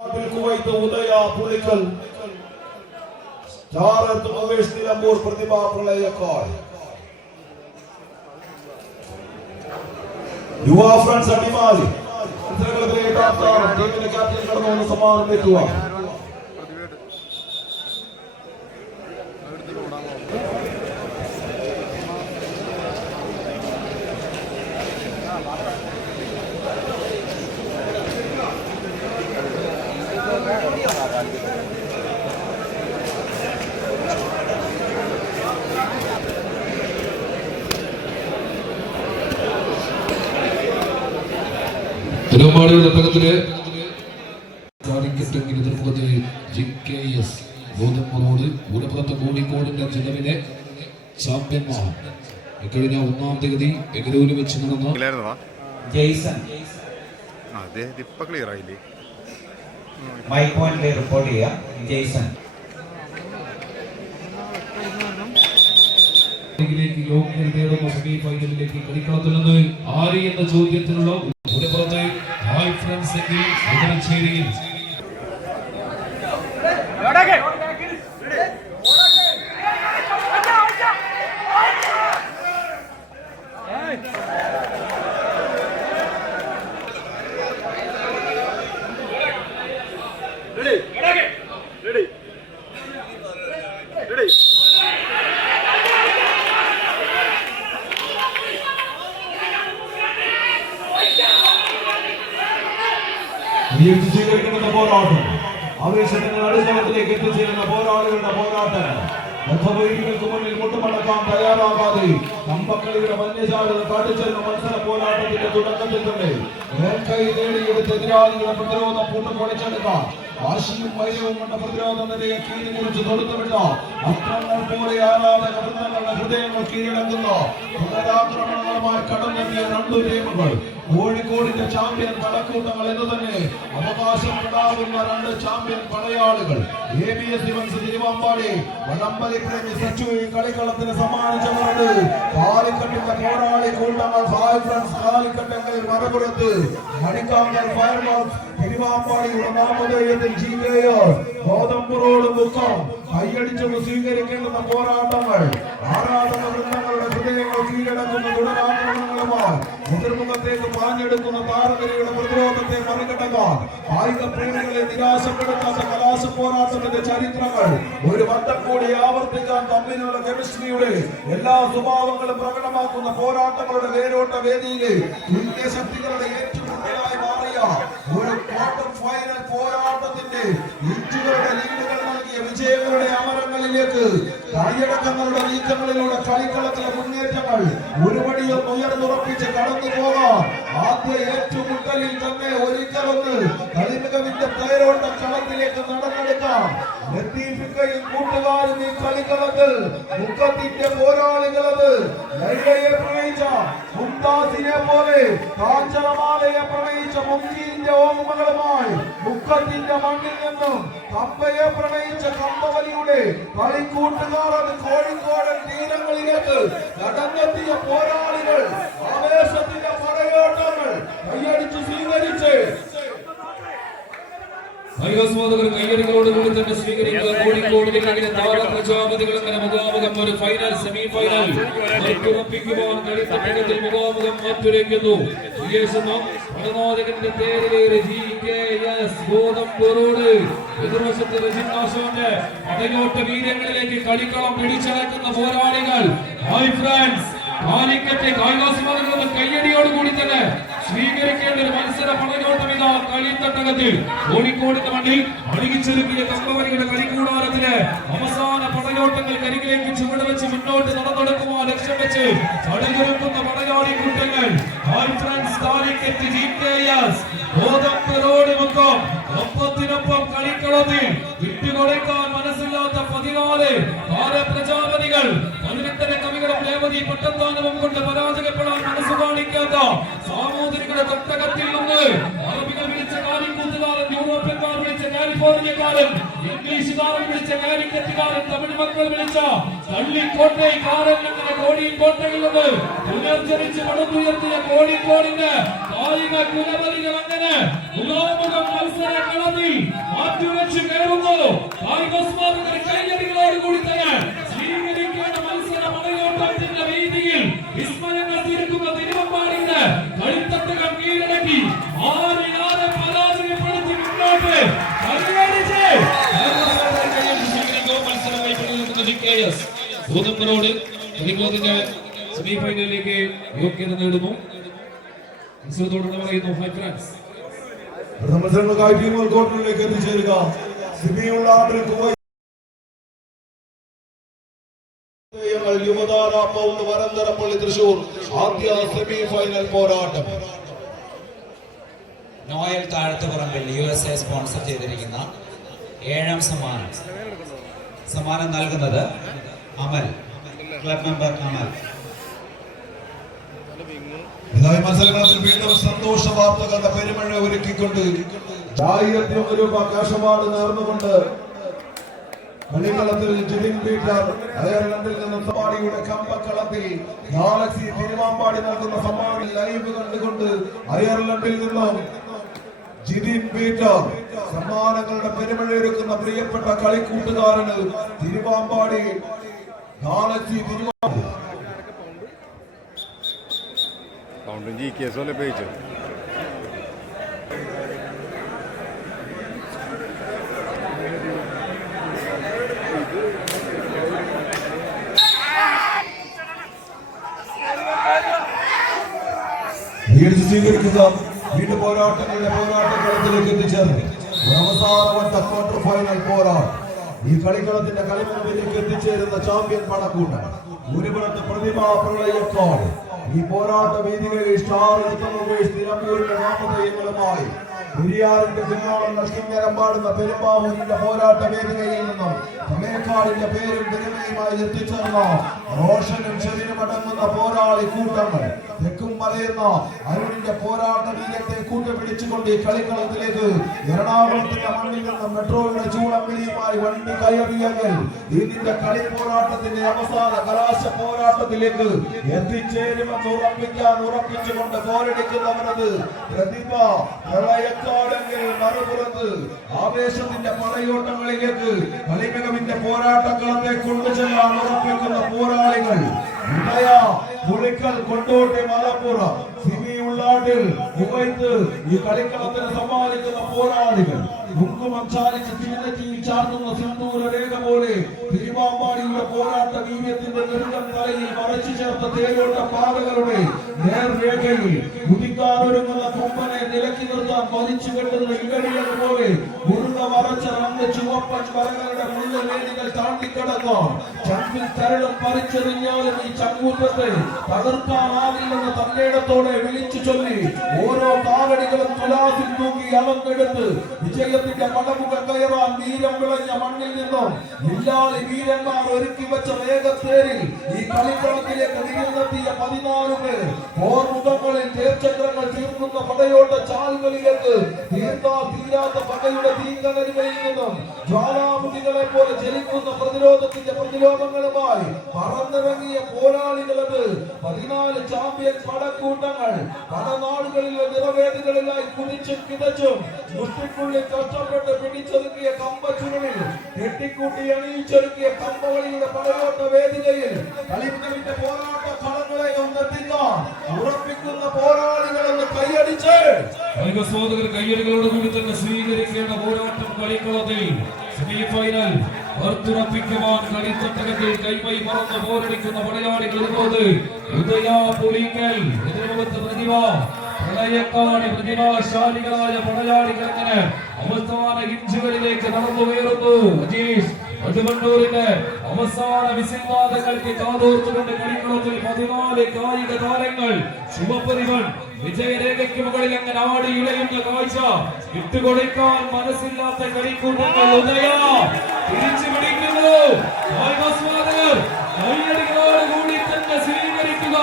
Kuwait उदया पुलिकल भारत उमेश निलंबूर प्रतिभा प्रलयकार युवा friends अडिमालि മത്സരങ്ങളിലെ എട്ടാം സ്ഥാനം ടീമിന്റെ ക്യാപ്റ്റൻ കടന്നു സമ്മാനം ഏറ്റുവാ തിരുവമ്പാടിയുടെ തലത്തില് എതിർപ്പത്തിൽ GKS ഗോതമ്പ് ഗുണപുറത്ത് കോഴിക്കോടിന്റെ ജില്ലവിലെ ചാമ്പ്യന്മാർ ഇക്കഴിഞ്ഞ 1-ാം തീയതി ബംഗളൂരു വെച്ച് നടന്ന ജെയ്സൺ മൈ പോയിന്റ് റിപ്പോർട്ട് ചെയ്യാം. ജെയ്സൺ യോഗ്യതയുടെ സെമി ഫൈനലിലേക്ക് കളിക്കളത്തിൽ നിന്ന് ആര് എന്ന ചോദ്യത്തിനുള്ള ഗുണപുറത്തെ ഹായ് ഫ്രണ്ട്സ് എങ്കിൽ ഉദരച്ചേരിയിൽ പോരാട്ടം ആവേശത്തിന്റെ അടിസ്ഥാനത്തിലേക്ക് എത്തിച്ചേരുന്ന പോരാളികളുടെ പോരാട്ടം രഥവൈരികൾക്ക് മുന്നിൽ മുട്ടുമടക്കാൻ തയ്യാറാകാതെ കമ്പക്കളിയുടെ മഞ്ഞജാലത കാട്ടിച്ചേരുന്ന മത്സര പോരാട്ടത്തിന്റെ തുടക്കത്തിൽ തന്നെ മേൽക്കൈ നേടിയെടുത്ത് എതിരാളികളുടെ പ്രതിരോധം പൊട്ടിപ്പൊളിച്ചെടുക്കാം. വാശിയും വൈരവും കൊണ്ട പ്രതിരോധ നിരയെ കീഴിൽ തൊടുത്തുവിട്ട അക്രമങ്ങൾ പോലെ ആരാധക വൃന്ദങ്ങളുടെ ഹൃദയങ്ങൾ കീഴടങ്ങുന്ന പുനരാക്രമണങ്ങളുമായി കടന്നെത്തിയ രണ്ടു ടീമുകൾ കോഴിക്കോടിന്റെ ചാമ്പ്യൻ പടക്കൂട്ടങ്ങൾ എന്ന് തന്നെ അവകാശപ്പെടാവുന്ന രണ്ട് ചാമ്പ്യൻ പടയാളികൾ ABS ഇവൻസ് തിരുവമ്പാടി വടംവലി പ്രേമി സച്ചു ഈ കളിക്കളത്തിന് സമ്മാനിച്ചുകൊണ്ട് കാലിക്കട്ടിന്റെ പോരാളി കൂട്ടങ്ങൾ ഹായ് ഫ്രണ്ട്സ് കാലിക്കട്ടെങ്കിൽ മറുപുറത്ത് മണിക്കാങ്കൽ ഫയർമാർക്സ് തിരുവമ്പാടിയുടെ നാമധേയത്തിൽ GKS ഗോതമ്പുറോട് മുഖം കൈയടിച്ചുകൊണ്ട് സ്വീകരിക്കേണ്ടുന്ന പോരാട്ടങ്ങൾ ആരാധക വൃന്ദങ്ങളുടെ ഹൃദയങ്ങൾ കീഴടക്കുന്ന തുടരാക്രമണങ്ങളുമായി എതിർമുഖത്തേക്ക് പാഞ്ഞെടുക്കുന്ന താരനിരയുടെ പ്രതിരോധത്തെ മറികടക്കാൻ കായിക പ്രേമികളെ നിരാശപ്പെടുത്താത്ത കലാശ പോരാട്ടത്തിന്റെ ചരിത്രങ്ങൾ ഒരു വട്ടം കൂടി ആവർത്തിക്കാൻ തമ്മിലുള്ള കെമിസ്ട്രിയുടെ എല്ലാ സ്വഭാവങ്ങളും പ്രകടമാക്കുന്ന പോരാട്ടങ്ങളുടെ വേരോട്ട വേദിയിലെ തുല്യ ശക്തികളുടെ ഏറ്റുമുട്ടലായി മാറിയ ഒരു ക്വാർട്ടർ ഫൈനൽ പോരാട്ടത്തിന്റെ ഇഞ്ചുകളുടെ ലീഡുകൾ നൽകിയ വിജയങ്ങളുടെ അമരങ്ങളിലേക്ക് കൈയടക്കങ്ങളുടെ നീക്കങ്ങളിലൂടെ കളിക്കളത്തിലെ മുന്നേറ്റങ്ങൾ ഒരുപടിയും ഉയർന്നുറപ്പിച്ച് കടന്നു പോകാൻ ആദ്യ ഏറ്റുമുട്ടലിൽ തന്നെ ഒരിക്കലൊന്ന് കളിമികവിന്റെ തേരോട്ട കളത്തിലേക്ക് നടന്നെടുക്കാം. ലത്തീഫിക്കയും കൂട്ടുകാരും ഈ കളിക്കളത്തിൽ മുഖത്തിന്റെ പോരാളികളത് ലൈലയെ പ്രണയിച്ച മുംതാസിനെ പോലെ കാഞ്ചനമാലയെ പ്രണയിച്ച മുംകീന്റെ ഓർമ്മകളുമായി മുഖത്തിന്റെ മണ്ണിൽ നിന്നും കമ്പയെ പ്രണയിച്ച കമ്പവലിയുടെ കളിക്കൂട്ടുകാർ അത് കോഴിക്കോടൻ തീരങ്ങളിലേക്ക് നടന്നെത്തിയ പോരാളികൾ ആവേശത്തിന്റെ പടയോട്ടങ്ങൾ കൈയടിച്ച് സ്വീകരിച്ച് കൈയടികളോടുകൂടി തന്നെ സ്വീകരിക്കുക. കോഴിക്കോടിലെ താര പ്രജാപതികൾ അങ്ങനെ മുഖാമുഖം ഒരു ഫൈനൽ സെമി ഫൈനൽ ഉറപ്പിക്കുവാൻ കളിത്തട്ടകത്തിൽ മുഖാമുഖം മാറ്റുരയ്ക്കുന്നു. പടനായകന്റെ പേരിലേറെ GKS ഗോതമ്പുറോട് എതിർവശത്ത് റജിനാശോന്റെ പടയോട്ട വീരങ്ങളിലേക്ക് കളിക്കളം പിടിച്ചടക്കുന്ന പോരാളികൾ ഹായ് ഫ്രണ്ട്സ് കാലിക്കറ്റ് കായികാസ്വാദകരുടെ കയ്യടിയോടുകൂടി തന്നെ സ്വീകരിക്കേണ്ട ഒരു മത്സര പടയോട്ടം ഇതാ കളിത്തട്ടകത്തിൽ കോഴിക്കോടിന്റെ മണ്ണിൽ അണിയിച്ചൊരുക്കിയ കമ്പവലിയുടെ കളിക്കൂടാരത്തില് അവസാന പടയോട്ടങ്ങൾ കരികിലേക്ക് ചുവടുവെച്ച് മുന്നോട്ട് നടന്നെടുക്കുവാൻ ലക്ഷ്യം വെച്ച് ചടഞ്ഞൊരുക്കുന്ന പടയാളി കൂട്ടങ്ങൾ ഹായ് ഫ്രണ്ട്സ് കാലിക്കറ്റ് GKS ഗോതമ്പുറോട് മുഖം ഒപ്പത്തിനൊപ്പം കളിക്കളത്തിൽ വിട്ടുകൊടുക്കാൻ മനസ്സില്ലാത്ത 14 താരപ്രജാപതികൾ 18 കവികളും രേവതി പട്ടത്താനവും കൊണ്ട് പരാജയപ്പെടാൻ മനസ്സ് കാണിക്കാത്ത സാമൂതിരികളുടെ തൊട്ടകത്തിൽ നിന്ന് അറബികൾ വിളിച്ച കാലിക്കൂത്തുകാരൻ, യൂറോപ്യന്മാർ വിളിച്ച കാലിഫോർണിയക്കാരൻ, ഇംഗ്ലീഷുകാരൻ വിളിച്ച കാലിക്കറ്റുകാരൻ, തമിഴ് മക്കൾ വിളിച്ച തള്ളിക്കോട്ടൈക്കാരൻ അങ്ങനെ കോഴിക്കോട്ടയിൽ നിന്ന് പുനർജനിച്ച് പടുത്തുയർത്തിയ കോഴിക്കോടിന്റെ കായിക കുലപതികൾ അങ്ങനെ മുഖാമുഖം മത്സര കളത്തിൽ പ്ലേയേഴ്സ് ഗോതമ്പനോട് കളിക്കളത്തിന്റെ സെമി ഫൈനലിലേക്ക് യോഗ്യത നേടുന്നു. മത്സരത്തോടെ പറയുന്നു ഹൈ ഫ്രാൻസ്. മത്സരങ്ങൾക്കായി ടീമുകൾ കോർട്ടിലേക്ക് എത്തിച്ചേരുക. യുവതാര പൗണ്ട് വരന്തരപ്പള്ളി തൃശൂർ ആദ്യ സെമി ഫൈനൽ പോരാട്ടം. നോയൽ താഴത്തുപറമ്പിൽ USA സ്പോൺസർ ചെയ്തിരിക്കുന്ന 7ാം സമ്മാനം നൽകുന്നത് അമൽ, ക്ലബ് മെമ്പർ അമൽ. ഇതായി മത്സരങ്ങളിൽ വീണ്ടും സന്തോഷ വാർത്തകളുടെ പെരുമഴ ഒരുക്കിക്കൊണ്ട് 1001 രൂപ ക്യാഷ് അവാർഡ് നേർന്നുകൊണ്ട് കളിക്കളത്തിൽ ജിതിൻ പീറ്റർ അയർലൻഡിൽ നിന്നും സമ്മാനിയുടെ കമ്പക്കളത്തിൽ ഗാലക്സി തിരുവാമ്പാടി നൽകുന്ന സമ്മാനം ലൈവ് കണ്ടുകൊണ്ട് അയർലൻഡിൽ നിന്നും ജിതിൻ പീറ്റർ സമ്മാനങ്ങളുടെ പെരുമഴയൊരുക്കുന്ന പ്രിയപ്പെട്ട കളിക്കൂട്ടുകാരന് തിരുവാമ്പാടി ഗാലക്സി തിരുവാമ്പാടി സ്വീകരിക്കുക. വീണ്ടും പോരാട്ടങ്ങളിലേക്ക് എത്തിച്ചേർന്നു. അവസാനവട്ട ക്വാർട്ടർ ഫൈനൽ പോരാട്ടം. ഈ കളിക്കളത്തിന്റെ കളിമുമ്പിലേക്ക് എത്തിച്ചേരുന്ന ചാമ്പ്യൻ പടക്കൂട്ടൻ ഒരുപുറത്ത് പ്രതിഭാ പ്രളയക്കാട്. ഈ പോരാട്ട വേദികളിൽ സ്റ്റാർ നിലമ്പൂരിന്റെ നാമധേയങ്ങളുമായി പെരിയാറിന്റെ പിന്നോളങ്ങൾ കിന്നരം പാടുന്ന പെരുമ്പാവൂരിന്റെ പോരാട്ട വേദികയിൽ നിന്നും തമേക്കാടിന്റെ പേരും പെരുമയുമായി എത്തിച്ചേർന്ന റോഷനും ശരീരമടങ്ങുന്ന പോരാളി കൂട്ടങ്ങൾ തെക്കും മലയുന്ന അരുണിന്റെ പോരാട്ട വീര്യത്തെ കൂട്ടുപിടിച്ചുകൊണ്ട് ഈ കളിക്കളത്തിലേക്ക് എറണാകുളത്തിന്റെ മണ്ണിൽ നിന്നും മെട്രോയുടെ ചൂളം വിളിയുമായി വണ്ടി കയറിയെങ്കിൽ ഇതിന്റെ കളി പോരാട്ടത്തിന്റെ അവസാന കലാശ പോരാട്ടത്തിലേക്ക് എത്തിച്ചേരുമെന്ന് ഉറപ്പിച്ചുകൊണ്ട് പോരടിക്കുന്നവരത് പ്രതിഭ പ്രളയക്കാടെങ്കിൽ മറുപുറത്ത് ആവേശത്തിന്റെ പടയോട്ടങ്ങളിലേക്ക് കളിമികവിന്റെ പോരാട്ടക്കളത്തെ കൊണ്ടുചെല്ലാൻ ഉറപ്പിക്കുന്ന പോരാളികൾ ഉദയ, പുളിക്കൽ, കൊണ്ടോട്ടി, മലപ്പുറം, സിമി, ഉള്ളാട്ടിൽ, കുവൈത്ത് ഈ കളിക്കളത്തിന് സമ്മാനിക്കുന്ന പോരാളികൾ കുങ്കുമം ചാലിച്ച് തിരുനെറ്റിയിൽ ചാർത്തുന്ന സിന്ദൂര രേഖ പോലെ തിരുവാമ്പാടിയുടെ പോരാട്ട വീര്യത്തിന്റെ നെടുകം തലയിൽ മറച്ചു ചേർത്ത തേരോട്ട പാതകളുടെ നേർരേഖയിൽ കുതിക്കാനൊരുങ്ങുന്ന കുമ്പനെ നിലക്കി നിർത്താൻ വലിച്ചു കെട്ടുന്ന ഇടടിയത് പോലെ മുറുക വരച്ച രണ്ട് ചുവപ്പൻ വരകളുടെ മുഴുവേദികൾ താണ്ടിക്കിടക്കാം. ചങ്കിൽ കരടും പറിച്ചെറിഞ്ഞാലും ഈ ചങ്കൂറ്റത്തെ തകർക്കാനാവില്ലെന്ന തന്നേടത്തോടെ വിളിച്ചു ചൊല്ലി ഓരോ കാവടികളും തുലാസിൽ തൂക്കി അളന്നെടുത്ത് വിജയത്തിന്റെ പടമുകൾ കയറാൻ വീരം വിളഞ്ഞ മണ്ണിൽ നിന്നും ഇല്ലാളി വീരന്മാർ ഒരുക്കി വെച്ച വേഗത്തേരിൽ ഈ കളിക്കളത്തിലേക്ക് നിരന്നെത്തിയ 14 പേർ പോർമുഖങ്ങളിൽ തേർച്ചക്രങ്ങൾ തീർക്കുന്ന പടയോട്ട ചാലുകളിലേക്ക് തീരാത്ത പടയുടെ തീങ്കനലുകളിൽ നിന്നും ജ്വാലാമുഖികളെ പോലെ ജലിക്കുന്ന പ്രതിരോധത്തിന്റെ പ്രതിരോധങ്ങളുമായി പറന്നിറങ്ങിയ പോരാളികളത് 14 ചാമ്പ്യൻ പടക്കൂട്ടങ്ങൾ പല നാടുകളിലെ നിറവേദികളിലായി കുതിച്ചും കിതച്ചും മുഷ്ടിക്കുള്ളിൽ കഷ്ടപ്പെട്ട് പിടിച്ചൊരുക്കിയ കമ്പച്ചുരുളിൽ കെട്ടിക്കൂട്ടി അണിയിച്ചൊരുക്കിയ കമ്പവളിയുടെ പടയോട്ട വേദികയിൽ കളിമികവിന്റെ പോരാട്ട കളങ്ങളെ ഒന്നെത്തിക്കാൻ ഉറപ്പിക്കുന്ന പോരാളികളെന്ന് കൈയടിച്ച് കയ്യടികളോടുകൂടി തന്നെ സ്വീകരിക്കേണ്ട പോരാട്ടം കളിക്കളത്തിൽ സെമി ഫൈനൽ ഉറപ്പിക്കുവാൻ കളിത്തട്ടകത്തിൽ കൈമൈ മറന്ന് പോരടിക്കുന്ന പടയാളികൾ ഉദയ, പുളിക്കൽ, പ്രതിഭ പ്രളയക്കാട് പ്രതിഭാശാലികളായ പടയാളികൾ അങ്ങനെ അവസാന ഇഞ്ചുകളിലേക്ക് നടന്നു കയറുന്നു. അജീഷ് വടുവണ്ണൂരിന്റെ അവസാന വിസിൽവാദങ്ങൾക്ക് കാതോർത്തുകൊണ്ട് കളിക്കളത്തിൽ 14 കായിക താരങ്ങൾ ശുഭപ്രതിഭൻ വിജയരേഖയ്ക്ക് മുകളിൽ അങ്ങനെ ആടി ഇളയുന്ന കാഴ്ച വിട്ടുകൊടുക്കാൻ മനസ്സില്ലാത്ത കളിക്കൂട്ടങ്ങൾ ഉദയ തിരിച്ചു പിടിക്കുന്നു. കൈയടികളോടുകൂടി തന്നെ സ്വീകരിക്കുക.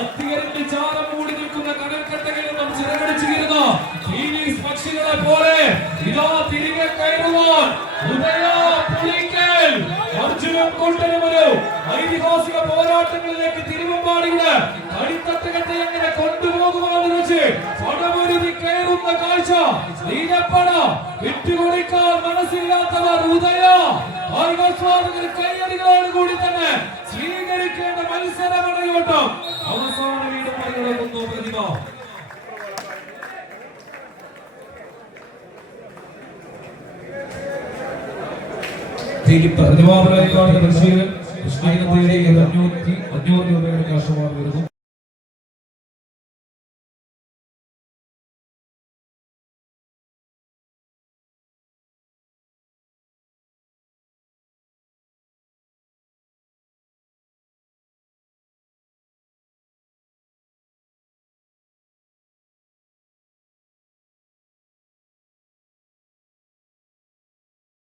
അത്തികരിന്റെ ചാരം മൂടി നിൽക്കുന്ന കടൽക്കട്ടകളിൽ നിന്നും ചിറകടിച്ചു കീറുന്ന ഫീനിക്സ് പക്ഷികളെ പോലെ ഇതാ തിരികെ കയറുവാൻ ഉദയ, പുളിക്കൽ, അർജുനൻ കൂട്ടരുമൊരു ഐതിഹാസിക പോരാട്ടങ്ങളിലേക്ക് തിരുവമ്പാടിയുടെ കളിത്തട്ടകത്തെ എങ്ങനെ കൊണ്ടുപോകുവാന്ന് വെച്ച് പടമൊരുതി കയറുന്ന കാഴ്ച നീലപ്പട വിട്ടുകൊടുക്കാൻ മനസ്സില്ലാത്തവർ ഉദയ ആസ്വാദകർ കൈയടികളോട് കൂടി തന്നെ സ്വീകരിക്കേണ്ട മത്സരമടയോട്ടം അവസാന വീണ്ടും മറികടക്കുന്നു പ്രതിഭ. പ്രതിഭാപരായി കാണുന്ന പരിശീലകൻ 500 രൂപയുടെ കാശ് വരുന്നു.